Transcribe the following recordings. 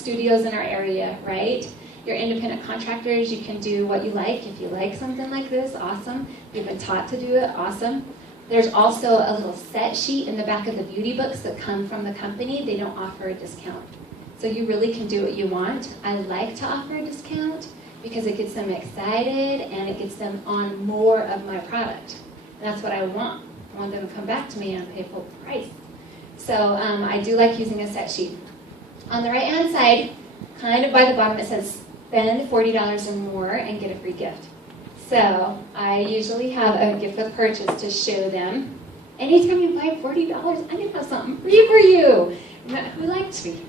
studios in our area, right? You're independent contractors, you can do what you like. If you like something like this, awesome. You've been taught to do it, awesome. There's also a little set sheet in the back of the beauty books that come from the company. They don't offer a discount. So you really can do what you want. I like to offer a discount because it gets them excited and it gets them on more of my product. And that's what I want. I want them to come back to me and pay full price. So I do like using a set sheet. On the right-hand side, kind of by the bottom, it says spend $40 or more and get a free gift. So I usually have a gift with purchase to show them. Anytime you buy $40, I'm going to have something free for you. Who likes me?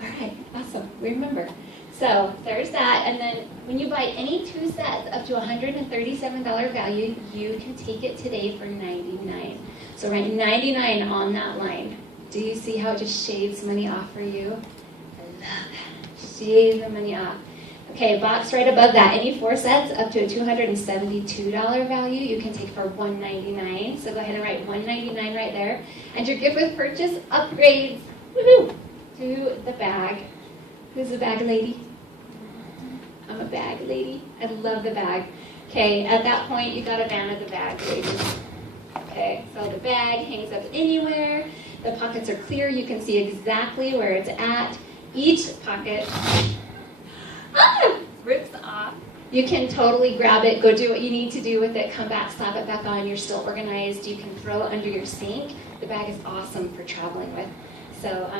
All right, awesome. We remember. So there's that. And then when you buy any 2 sets up to $137 value, you can take it today for $99. So write $99 on that line. Do you see how it just shaves money off for you? I love that. Shave the money off. Okay, box right above that. Any 4 sets up to a $272 value, you can take for $199. So go ahead and write $199 right there. And your gift with purchase upgrades to the bag. Who's the bag lady? I'm a bag lady. I love the bag. Okay, at that point, you got to banner the bag, ladies. Okay, so the bag hangs up anywhere. The pockets are clear. You can see exactly where it's at. Each pocket rips off. You can totally grab it, go do what you need to do with it, come back, slap it back on. You're still organized. You can throw it under your sink. The bag is awesome for traveling with. So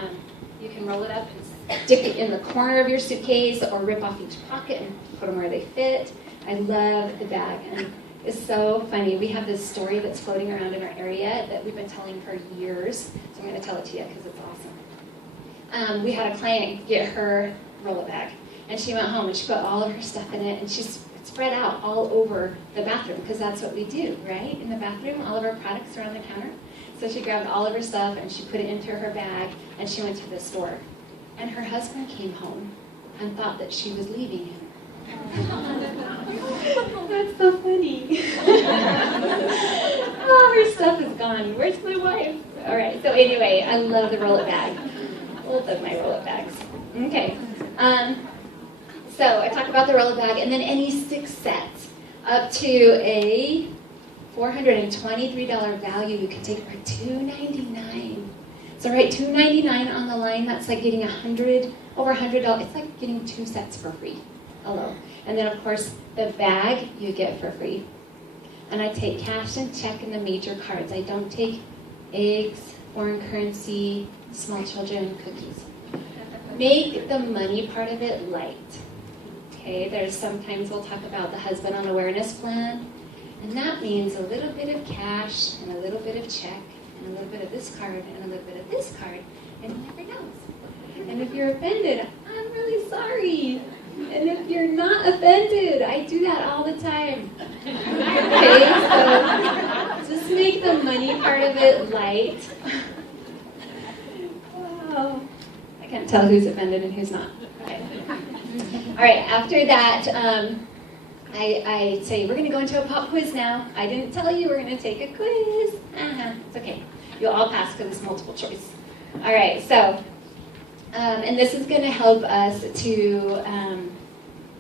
you can roll it up and stick it in the corner of your suitcase or rip off each pocket and put them where they fit. I love the bag. And it's so funny. We have this story that's floating around in our area that we've been telling for years. So I'm going to tell it to you because it's awesome. We had a client get her roll-it bag. And she went home and she put all of her stuff in it and she's spread out all over the bathroom because that's what we do, right? In the bathroom, all of our products are on the counter. So she grabbed all of her stuff and she put it into her bag and she went to the store. And her husband came home and thought that she was leaving him. That's so funny. Oh, her stuff is gone. Where's my wife? All right, so anyway, I love the roll-it bag. Both of my roll-it bags. Okay. So I talked about the roll-it bag, and then any 6 sets up to a $423 value you can take for $299. So write $299 on the line. That's like getting over $100. It's like getting 2 sets for free. Hello. And then of course the bag you get for free. And I take cash and check in the major cards. I don't take eggs, foreign currency, small children, cookies. Make the money part of it light. Okay, there's sometimes we'll talk about the husband on awareness plan, and that means a little bit of cash and a little bit of check and a little bit of this card and a little bit of this card, and he never knows. And if you're offended, I'm really sorry. And if you're not offended, I do that all the time. Okay, so just make the money part of it light. Wow. I can't tell who's offended and who's not. Okay. All right, after that, I say, we're going to go into a pop quiz now. I didn't tell you we're going to take a quiz. It's okay. You'll all pass because it's multiple choice. All right, so, and this is going to help us to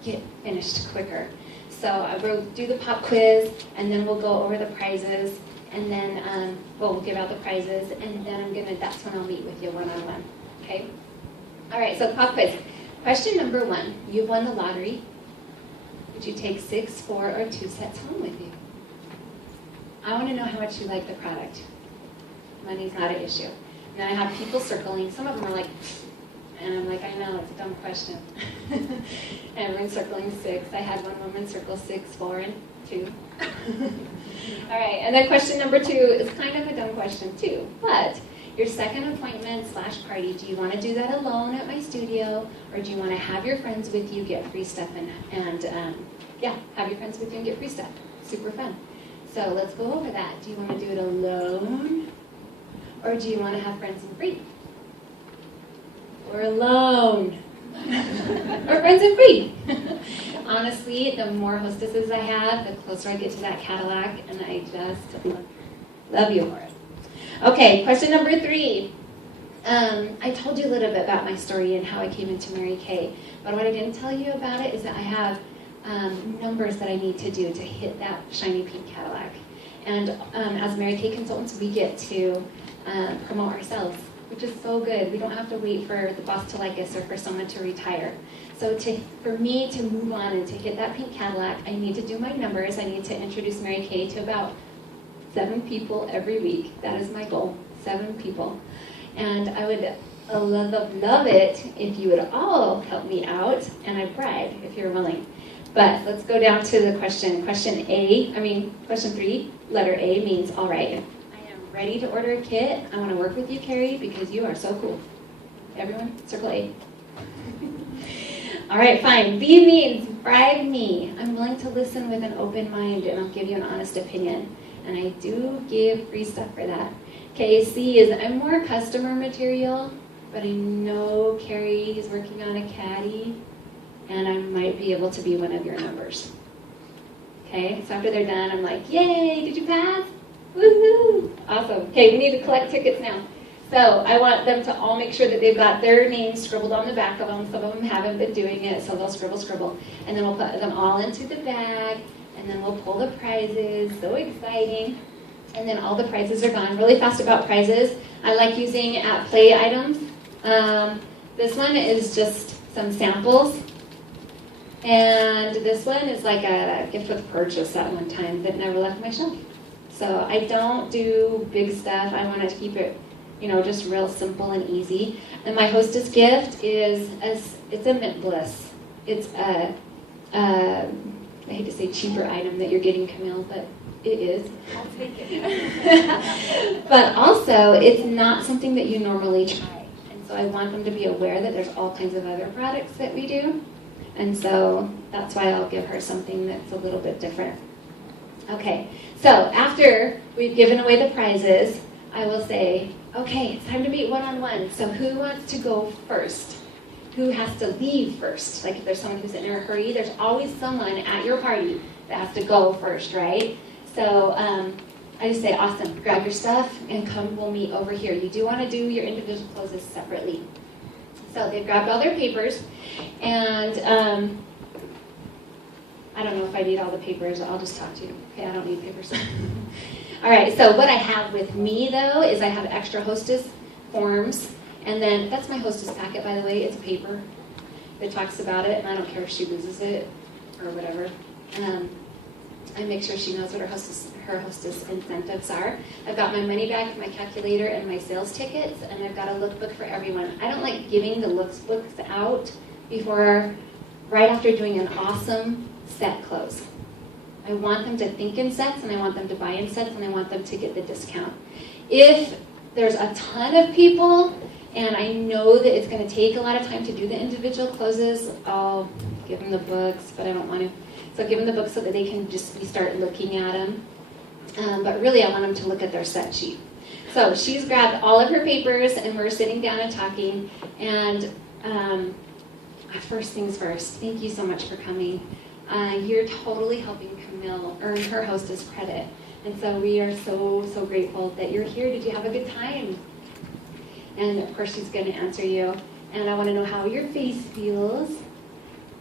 get finished quicker. So I will do the pop quiz, and then we'll go over the prizes, and then we'll give out the prizes, and then that's when I'll meet with you one-on-one. Okay? All right, so pop quiz. Question number 1. You won the lottery. Would you take 6, 4, or 2 sets home with you? I want to know how much you like the product. Money's not an issue. And then I have people circling. Some of them are like, and I'm like, I know, it's a dumb question. And everyone's circling 6. I had one woman circle 6, 4, and 2. All right, and then question number 2 is kind of a dumb question too, but your second appointment / party, do you want to do that alone at my studio, or do you want to have your friends with you, get free stuff, and have your friends with you and get free stuff? Super fun. So let's go over that. Do you want to do it alone, or do you want to have friends and free? Or alone? Or friends and free? Honestly, the more hostesses I have, the closer I get to that Cadillac, and I just love you more. Okay, question number 3. I told you a little bit about my story and how I came into Mary Kay, but what I didn't tell you about it is that I have numbers that I need to do to hit that shiny pink Cadillac. And as Mary Kay consultants, we get to promote ourselves, which is so good. We don't have to wait for the boss to like us or for someone to retire. So for me to move on and to hit that pink Cadillac, I need to do my numbers. I need to introduce Mary Kay to about 7 people every week. That is my goal, 7 people. And I would love it if you would all help me out, and I bribe if you're willing. But let's go down to the question. Question 3, letter A means all right. I am ready to order a kit. I want to work with you, Carrie, because you are so cool. Everyone, circle A. All right, fine. B means bribe me. I'm willing to listen with an open mind, and I'll give you an honest opinion. And I do give free stuff for that. Okay, C is I'm more customer material, but I know Carrie is working on a caddy, and I might be able to be one of your numbers. Okay, so after they're done, I'm like, yay, did you pass? Woohoo! Awesome. Okay, we need to collect tickets now. So I want them to all make sure that they've got their names scribbled on the back of them. Some of them haven't been doing it, so they'll scribble. And then we'll put them all into the bag, and then we'll pull the prizes. So exciting. And then all the prizes are gone. Really fast about prizes. I like using at-play items. This one is just some samples. And this one is like a gift with purchase at one time that never left my shelf. So I don't do big stuff. I want to keep it, just real simple and easy. And my hostess gift it's a Mint Bliss. It's I hate to say cheaper item that you're getting, Camille, but it is. I'll take it. But also, it's not something that you normally try. And so I want them to be aware that there's all kinds of other products that we do. And so that's why I'll give her something that's a little bit different. Okay, so after we've given away the prizes, I will say, okay, it's time to meet one-on-one. So who wants to go first? Who has to leave first? Like if there's someone who's in a hurry, there's always someone at your party that has to go first, right? So I just say, awesome, grab your stuff and come, we'll meet over here. You do want to do your individual closes separately. So they've grabbed all their papers, and I don't know if I need all the papers. I'll just talk to you. Okay, I don't need papers. All right, so what I have with me, though, is I have extra hostess forms, and then that's my hostess packet, by the way. It's paper that talks about it, and I don't care if she loses it or whatever. I make sure she knows what her hostess incentives are. I've got my money bag, my calculator, and my sales tickets, and I've got a lookbook for everyone. I don't like giving the lookbooks out right after doing an awesome set close. I want them to think in sets, and I want them to buy in sets, and I want them to get the discount. If there's a ton of people, and I know that it's going to take a lot of time to do the individual closes, I'll give them the books, but I don't want to. So give them the books so that they can just start looking at them. But really, I want them to look at their set sheet. So she's grabbed all of her papers, and we're sitting down and talking. And first things first, thank you so much for coming. You're totally helping Camille earn her hostess credit. And so we are so, so grateful that you're here. Did you have a good time? And of course, she's going to answer you. And I want to know how your face feels.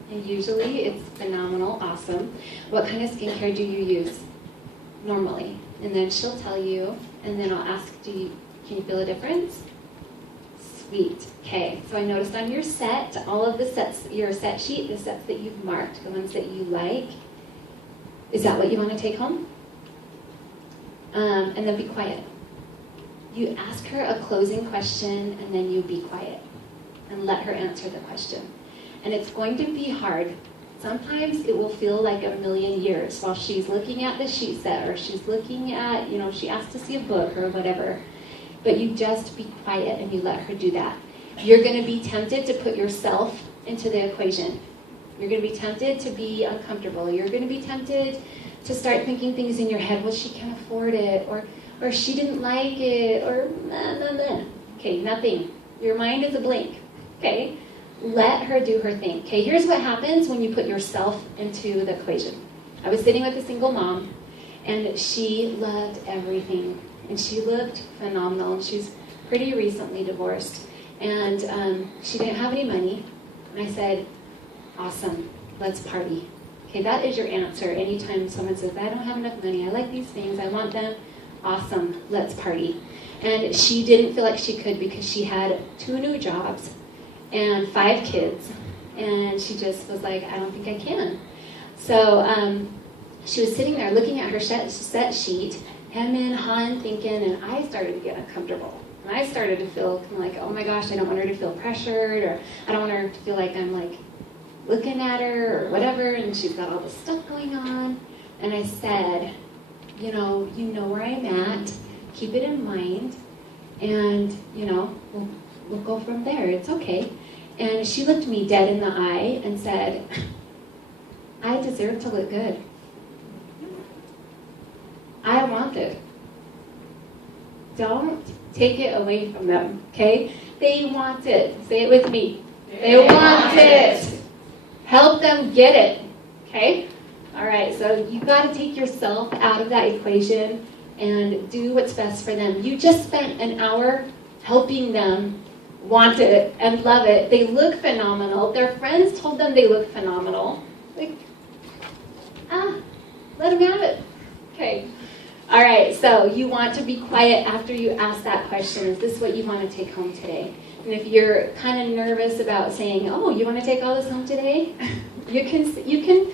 And usually it's phenomenal, awesome. What kind of skincare do you use normally? And then she'll tell you, and then I'll ask, can you feel a difference? Sweet. Okay, so I noticed on your set, all of the sets, your set sheet, the sets that you've marked, the ones that you like, is that what you want to take home? And then be quiet. You ask her a closing question, and then you be quiet and let her answer the question. And it's going to be hard. Sometimes it will feel like a million years while she's looking at the sheet set, or she's looking at, she asked to see a book or whatever. But you just be quiet and you let her do that. You're going to be tempted to put yourself into the equation. You're going to be tempted to be uncomfortable. You're going to be tempted to start thinking things in your head. Well, she can't afford it, or she didn't like it, or nah. Okay, nothing. Your mind is a blank. Okay? Let her do her thing. Okay, here's what happens when you put yourself into the equation. I was sitting with a single mom, and she loved everything, and she looked phenomenal, and she's pretty recently divorced, and she didn't have any money. And I said, awesome, let's party. Okay, that is your answer. Anytime someone says, I don't have enough money, I like these things, I want them, awesome, let's party. And she didn't feel like she could because she had 2 new jobs and 5 kids. And she just was like, I don't think I can. So she was sitting there looking at her set sheet, hemming, hawing, thinking, and I started to get uncomfortable. And I started to feel kind of like, oh my gosh, I don't want her to feel pressured, or I don't want her to feel like I'm like looking at her or whatever, and she's got all this stuff going on. And I said, you know where I'm at, keep it in mind, and we'll go from there, it's okay. And she looked me dead in the eye and said, I deserve to look good. I want it. Don't take it away from them, okay? They want it. Say it with me. They want it. Help them get it, okay? All right, so you got to take yourself out of that equation and do what's best for them. You just spent an hour helping them want it and love it. They look phenomenal. Their friends told them they look phenomenal. Like, let them have it. Okay. All right, so you want to be quiet after you ask that question. Is this what you want to take home today? And if you're kind of nervous about saying, oh, you want to take all this home today? you can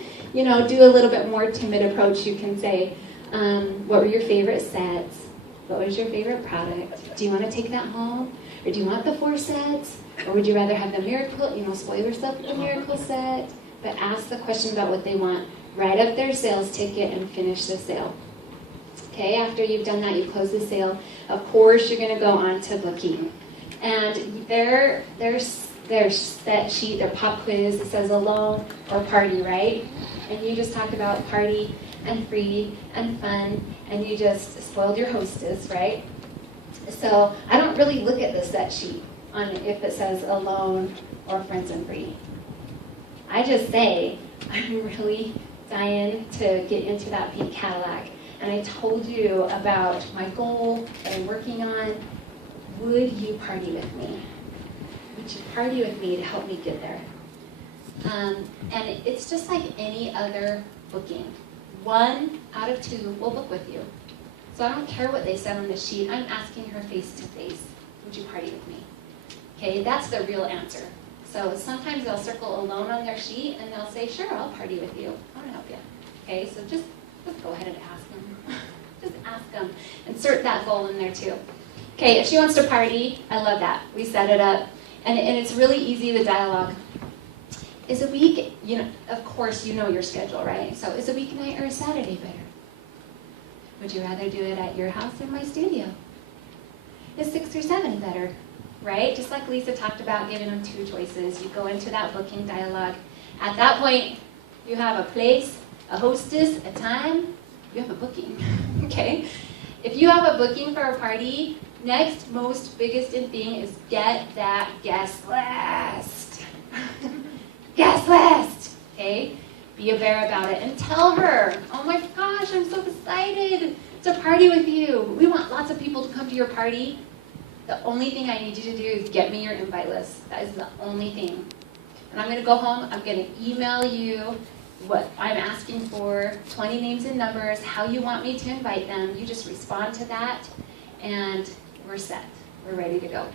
do a little bit more timid approach. You can say, what were your favorite sets? What was your favorite product? Do you want to take that home? Or do you want the 4 sets? Or would you rather have the miracle, spoil yourself with the miracle set? But ask the question about what they want. Write up their sales ticket and finish the sale. Okay, after you've done that, you close the sale. Of course, you're going to go on to booking. And their set sheet, their pop quiz, it says alone or party, right? And you just talked about party and free and fun, and you just spoiled your hostess, right? So I don't really look at the set sheet on if it says alone or friends and free. I just say, I'm really dying to get into that pink Cadillac. And I told you about my goal that I'm working on. Would you party with me? Would you party with me to help me get there? And it's just like any other booking. 1 out of 2 will book with you. So I don't care what they said on the sheet. I'm asking her face to face. Would you party with me? Okay, that's the real answer. So sometimes they'll circle alone on their sheet and they'll say, sure, I'll party with you. I want to help you. Okay, so just go ahead and ask them. Just ask them. Insert that goal in there too. Okay, if she wants to party, I love that. We set it up. And it's really easy, the dialogue. Is a week, of course you know your schedule, right? So is a weeknight or a Saturday better? Would you rather do it at your house or my studio? Is 6 or 7 better? Right? Just like Lisa talked about giving them 2 choices. You go into that booking dialogue. At that point, you have a place, a hostess, a time, you have a booking, okay? If you have a booking for a party, next most biggest thing is get that guest list. Guest list, okay? Be a bear about it and tell her, oh my gosh, I'm so excited to party with you. We want lots of people to come to your party. The only thing I need you to do is get me your invite list. That is the only thing. And I'm going to go home, I'm going to email you what I'm asking for, 20 names and numbers, how you want me to invite them. You just respond to that, and we're set. We're ready to go.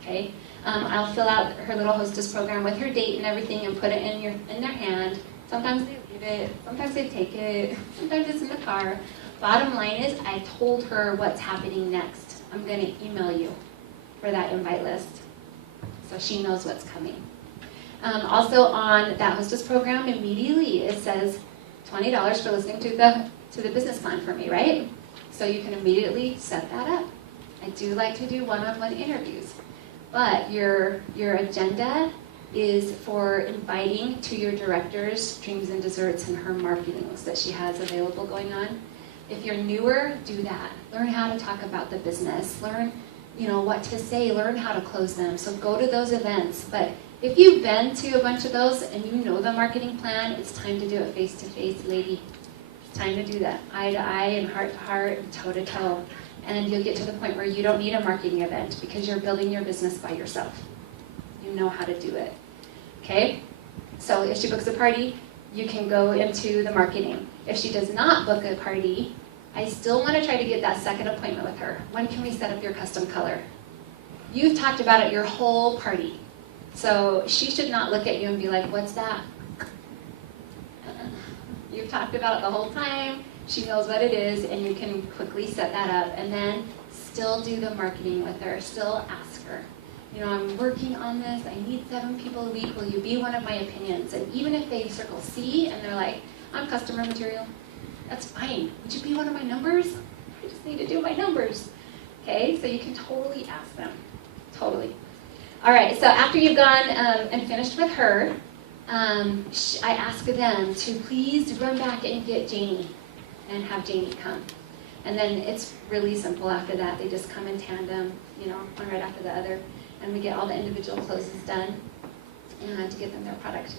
Okay? I'll fill out her little hostess program with her date and everything and put it in their hand. Sometimes they leave it, sometimes they take it, sometimes it's in the car. Bottom line is, I told her what's happening next. I'm going to email you for that invite list so she knows what's coming. Also on that hostess program, immediately it says $20 for listening to the business plan for me, right? So you can immediately set that up. I do like to do one-on-one interviews, but your agenda is for inviting to your director's Dreams and Desserts and her marketing list that she has available going on. If you're newer, do that. Learn how to talk about the business. Learn, what to say. Learn how to close them. So go to those events. But if you've been to a bunch of those and you know the marketing plan, it's time to do it face-to-face, lady. Time to do that, eye to eye and heart to heart and toe to toe. And you'll get to the point where you don't need a marketing event because you're building your business by yourself. You know how to do it, okay? So if she books a party, you can go into the marketing. If she does not book a party, I still want to try to get that second appointment with her. When can we set up your custom color? You've talked about it your whole party. So she should not look at you and be like, what's that? You've talked about it the whole time. She knows what it is, and you can quickly set that up. And then still do the marketing with her. Still ask her. You know, I'm working on this. I need 7 people a week. Will you be one of my opinions? And even if they circle C and they're like, I'm customer material, that's fine. Would you be one of my numbers? I just need to do my numbers. Okay, so you can totally ask them. Totally. All right, so after you've gone and finished with her, I ask them to please run back and get Janie and have Janie come. And then it's really simple after that. They just come in tandem, you know, one right after the other. And we get all the individual closes done and to give them their product.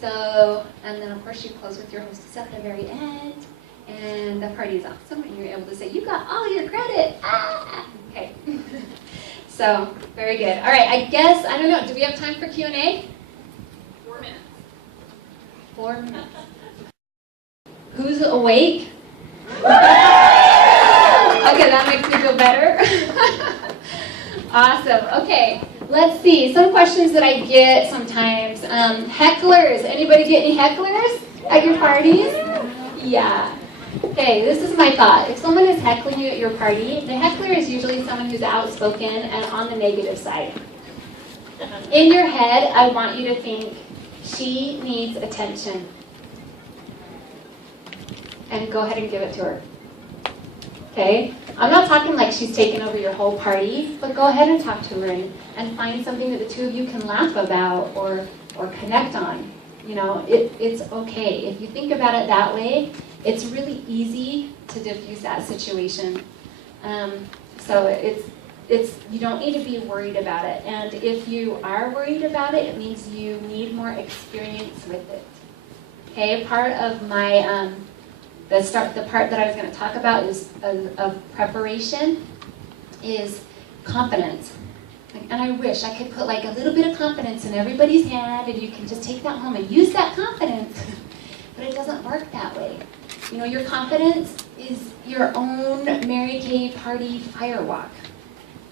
So, and then of course you close with your hostess at the very end. And the party is awesome and you're able to say, you got all your credit. Ah! Okay. So, very good. All right, I guess, I don't know, do we have time for Q&A? 4 minutes. 4 minutes. Who's awake? Okay, that makes me feel better. Awesome. Okay, let's see. Some questions that I get sometimes. Hecklers. Anybody get any hecklers at your parties? Yeah. Okay, this is my thought. If someone is heckling you at your party, the heckler is usually someone who's outspoken and on the negative side. In your head, I want you to think, she needs attention. And go ahead and give it to her. Okay? I'm not talking like she's taken over your whole party, but go ahead and talk to her and find something that the two of you can laugh about or connect on. You know, it's okay. If you think about it that way, it's really easy to diffuse that situation. So it's you don't need to be worried about it. And if you are worried about it, it means you need more experience with it. Okay? Part of my the part that I was going to talk about is of preparation is confidence. And I wish I could put like a little bit of confidence in everybody's hand and you can just take that home and use that confidence. But it doesn't work that way. You know, your confidence is your own Mary Kay party firewalk.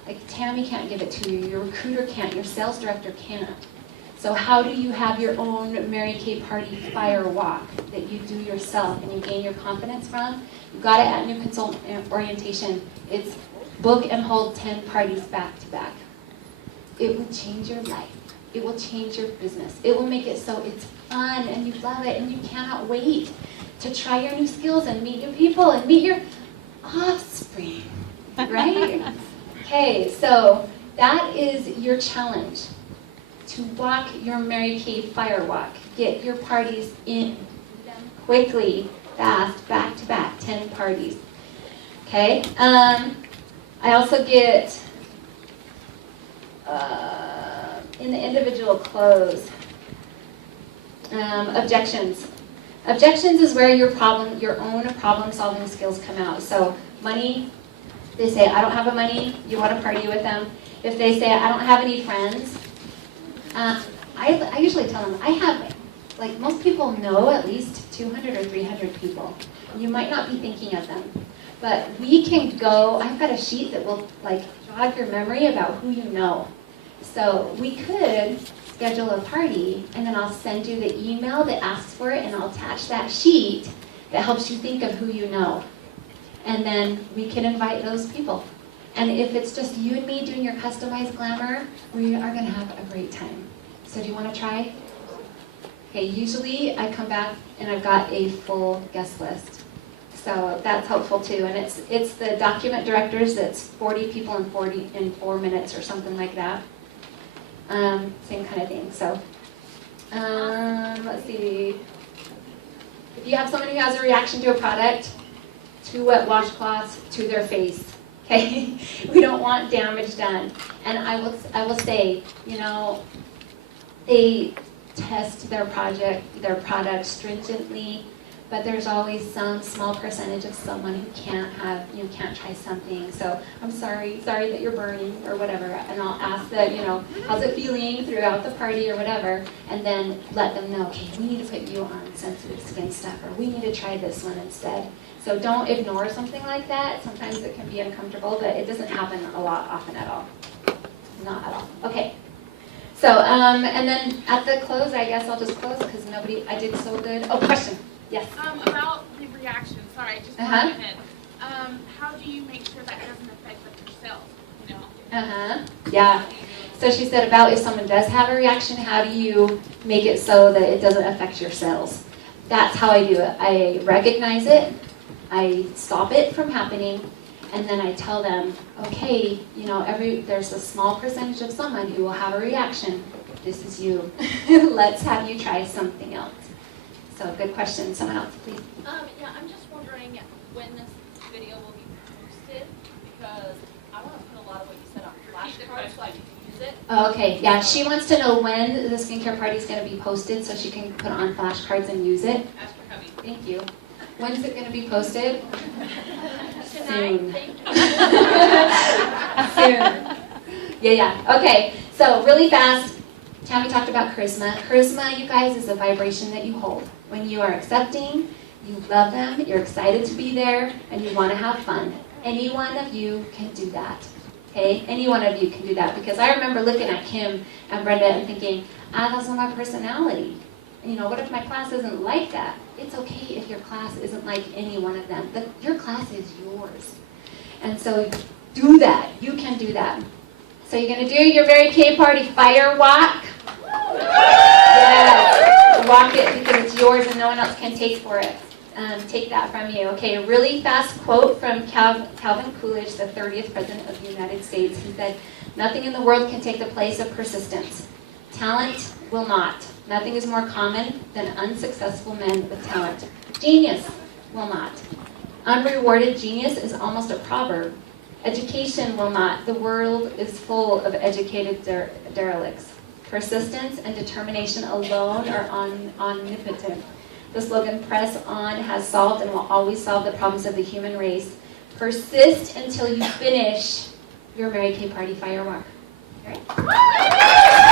Like Tammy can't give it to you, your recruiter can't, your sales director can't. So how do you have your own Mary Kay party firewalk that you do yourself and you gain your confidence from? You got it at New Consultant Orientation. It's book and hold 10 parties back to back. It will change your life. It will change your business. It will make it so it's fun and you love it and you cannot wait to try your new skills and meet new people and meet your offspring, right? Okay, so that is your challenge. To walk your Mary Kay firewalk. Get your parties in quickly, fast, back to back, 10 parties. Okay? I also get, in the individual close, objections. Objections is where your own problem-solving skills come out. So money, they say, I don't have the money, you want to party with them. If they say, I don't have any friends, I usually tell them, I have, like most people know at least 200 or 300 people. You might not be thinking of them. But we can go, I've got a sheet that will like jog your memory about who you know. So we could schedule a party and then I'll send you the email that asks for it and I'll attach that sheet that helps you think of who you know. And then we can invite those people. And if it's just you and me doing your customized glamour, we are going to have a great time. So do you want to try? Okay, usually I come back and I've got a full guest list. So that's helpful too. And it's the document directors that's 40 people in 4 minutes or something like that. Same kind of thing. So let's see. If you have someone who has a reaction to a product, 2 wet washcloths to their face. Okay, we don't want damage done. And I will say, you know, they test their product stringently. but there's always some small percentage of someone who can't try something. So I'm sorry that you're burning or whatever, and I'll ask that, how's it feeling throughout the party or whatever, and then let them know, okay, we need to put you on sensitive skin stuff, or we need to try this one instead. So don't ignore something like that. Sometimes it can be uncomfortable, but it doesn't happen often at all. Not at all. Okay. So, and then at the close, I guess I'll just close because I did so good. Oh, question. Yes. About the reaction. Sorry, just one minute. How do you make sure that doesn't affect yourself? Yeah. So she said about if someone does have a reaction, how do you make it so that it doesn't affect your sales? That's how I do it. I recognize it. I stop it from happening. And then I tell them, okay, there's a small percentage of someone who will have a reaction. This is you. Let's have you try something else. So good question. Someone else, please. Yeah, I'm just wondering when this video will be posted, because I want to put a lot of what you said on flashcards so I can use it. Oh, okay, yeah, she wants to know when the skincare party is going to be posted so she can put it on flashcards and use it. Ask for hubby. Thank you. When is it going to be posted? Soon. Soon. Yeah. Okay, so really fast, Tammy talked about charisma. Charisma, you guys, is a vibration that you hold. When you are accepting, you love them, you're excited to be there, and you want to have fun. Any one of you can do that. Okay? Any one of you can do that. Because I remember looking at Kim and Brenda and thinking, that's not my personality. What if my class isn't like that? It's okay if your class isn't like any one of them. Your class is yours. And so do that. You can do that. So you're going to do your Mary Kay Party fire walk. Yes. Walk it because it's yours and no one else can take that from you. Okay, a really fast quote from Calvin Coolidge, the 30th President of the United States. He said, "Nothing in the world can take the place of persistence. Talent will not. Nothing is more common than unsuccessful men with talent. Genius will not. Unrewarded genius is almost a proverb. Education will not. The world is full of educated derelicts. Persistence and determination alone are omnipotent. The slogan, press on, has solved and will always solve the problems of the human race. Persist until you finish your Mary Kay Party fire walk." All right?